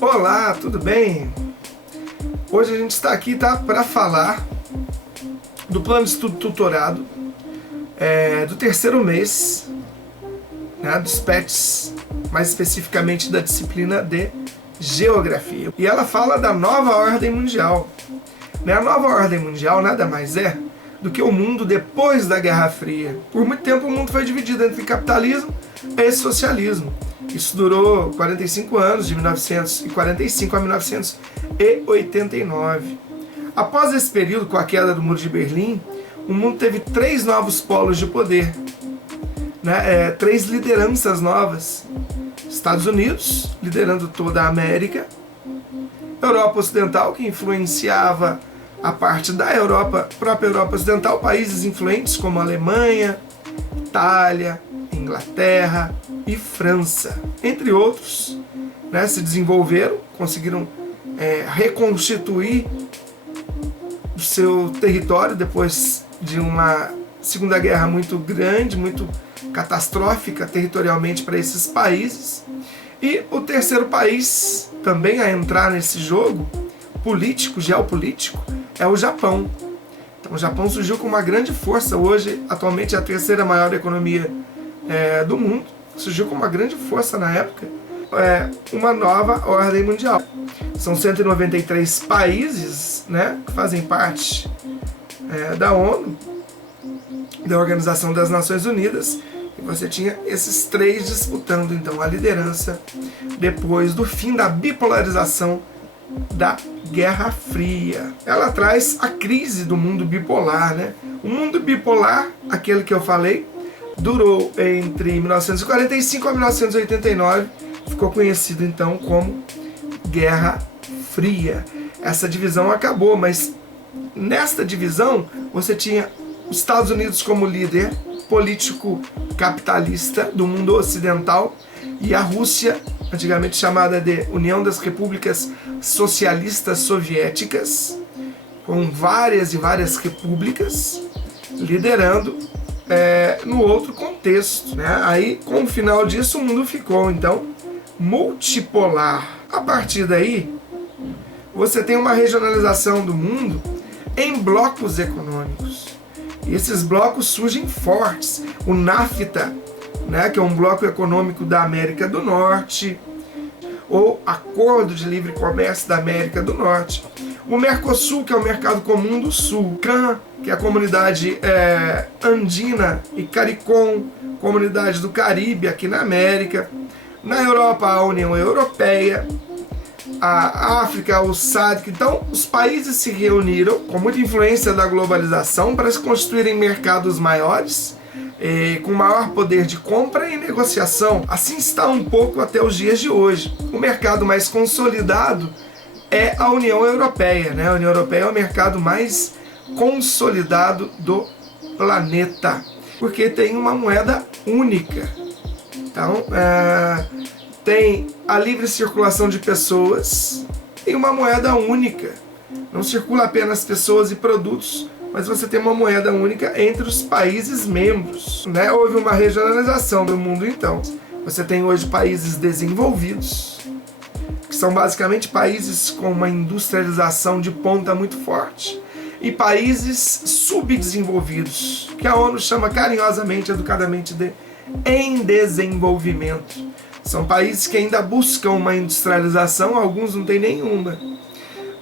Olá, tudo bem? Hoje a gente está aqui para falar do plano de estudo tutorado do terceiro mês, né, dos PETs, mais especificamente da disciplina de Geografia. E ela fala da nova ordem mundial. Né? A nova ordem mundial nada mais é do que o mundo depois da Guerra Fria. Por muito tempo o mundo foi dividido entre capitalismo e socialismo. Isso durou 45 anos, de 1945 a 1989. Após esse período, com a queda do Muro de Berlim, o mundo teve 3 novos polos de poder, né? 3 lideranças novas. Estados Unidos, liderando toda a América. Europa Ocidental, que influenciava a parte da Europa, própria Europa Ocidental, países influentes como Alemanha, Itália, Inglaterra e França, entre outros, né, se desenvolveram, conseguiram reconstituir o seu território depois de uma Segunda Guerra muito grande, muito catastrófica territorialmente para esses países. E o terceiro país também a entrar nesse jogo político, geopolítico, é o Japão. Então o Japão surgiu com uma grande força. Hoje, atualmente, é a terceira maior economia do mundo. Surgiu com uma grande força na época. Uma nova ordem mundial. São 193 países, né, que fazem parte da ONU, da Organização das Nações Unidas. E você tinha esses 3 disputando então a liderança depois do fim da bipolarização da Guerra Fria. Ela traz a crise do mundo bipolar, né? O mundo bipolar, aquele que eu falei, durou entre 1945 a 1989, ficou conhecido então como Guerra Fria. Essa divisão acabou, mas nesta divisão você tinha os Estados Unidos como líder político capitalista do mundo ocidental e a Rússia, antigamente chamada de União das Repúblicas Socialistas Soviéticas, com várias e várias repúblicas, liderando no outro contexto. Né? Aí, com o final disso, o mundo ficou, então, multipolar. A partir daí, você tem uma regionalização do mundo em blocos econômicos. E esses blocos surgem fortes. O NAFTA, né, que é um bloco econômico da América do Norte, ou Acordo de Livre Comércio da América do Norte. O Mercosul, que é o Mercado Comum do Sul. CAN, que é a Comunidade Andina e CARICOM, Comunidade do Caribe aqui na América. Na Europa, a União Europeia. A África, o SADC. Então, os países se reuniram com muita influência da globalização para se constituírem mercados maiores, com maior poder de compra e negociação. Assim está um pouco até os dias de hoje. O mercado mais consolidado é a União Europeia, né? A União Europeia é o mercado mais consolidado do planeta, porque tem uma moeda única. Então, tem a livre circulação de pessoas e uma moeda única. Não circula apenas pessoas e produtos, mas você tem uma moeda única entre os países membros. Né? Houve uma regionalização do mundo, então. Você tem hoje países desenvolvidos, que são basicamente países com uma industrialização de ponta muito forte, e países subdesenvolvidos, que a ONU chama carinhosamente, educadamente, de em desenvolvimento. São países que ainda buscam uma industrialização, alguns não têm nenhuma.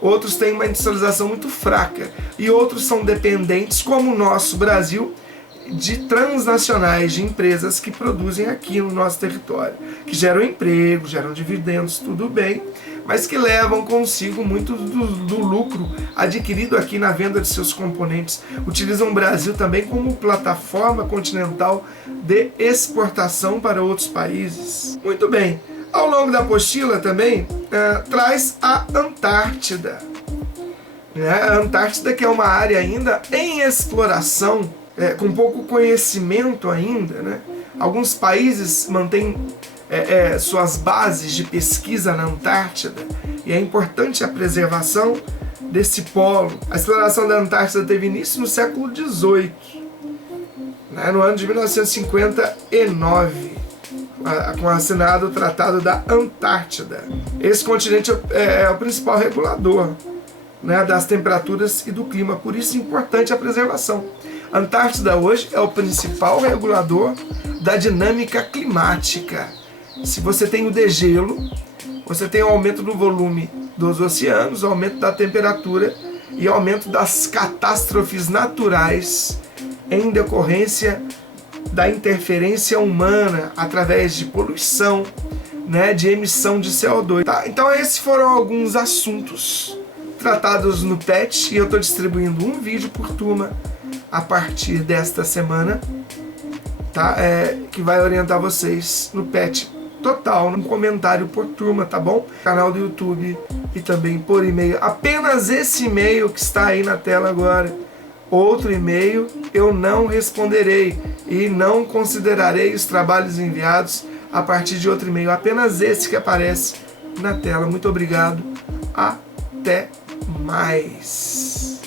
Outros têm uma industrialização muito fraca. E outros são dependentes, como o nosso Brasil, de transnacionais, de empresas que produzem aqui no nosso território, que geram emprego, geram dividendos, tudo bem, mas que levam consigo muito do lucro adquirido aqui na venda de seus componentes. Utilizam o Brasil também como plataforma continental de exportação para outros países. Muito bem. Ao longo da apostila também traz a Antártida. A Antártida, que é uma área ainda em exploração, com pouco conhecimento ainda, né? Alguns países mantêm suas bases de pesquisa na Antártida e é importante a preservação desse polo. A exploração da Antártida teve início no século XVIII, né, no ano de 1959, com assinado o Tratado da Antártida. Esse continente é o principal regulador, né, das temperaturas e do clima, por isso é importante a preservação. A Antártida hoje é o principal regulador da dinâmica climática. Se você tem o degelo, você tem o aumento do volume dos oceanos, o aumento da temperatura e aumento das catástrofes naturais em decorrência da interferência humana através de poluição, né, de emissão de CO2. Tá? Então esses foram alguns assuntos tratados no PET e eu estou distribuindo um vídeo por turma a partir desta semana, tá? Que vai orientar vocês no PET total, um comentário por turma, tá bom? Canal do YouTube e também por e-mail. Apenas esse e-mail que está aí na tela agora. Outro e-mail eu não responderei e não considerarei os trabalhos enviados a partir de outro e-mail. Apenas esse que aparece na tela. Muito obrigado. Até mais.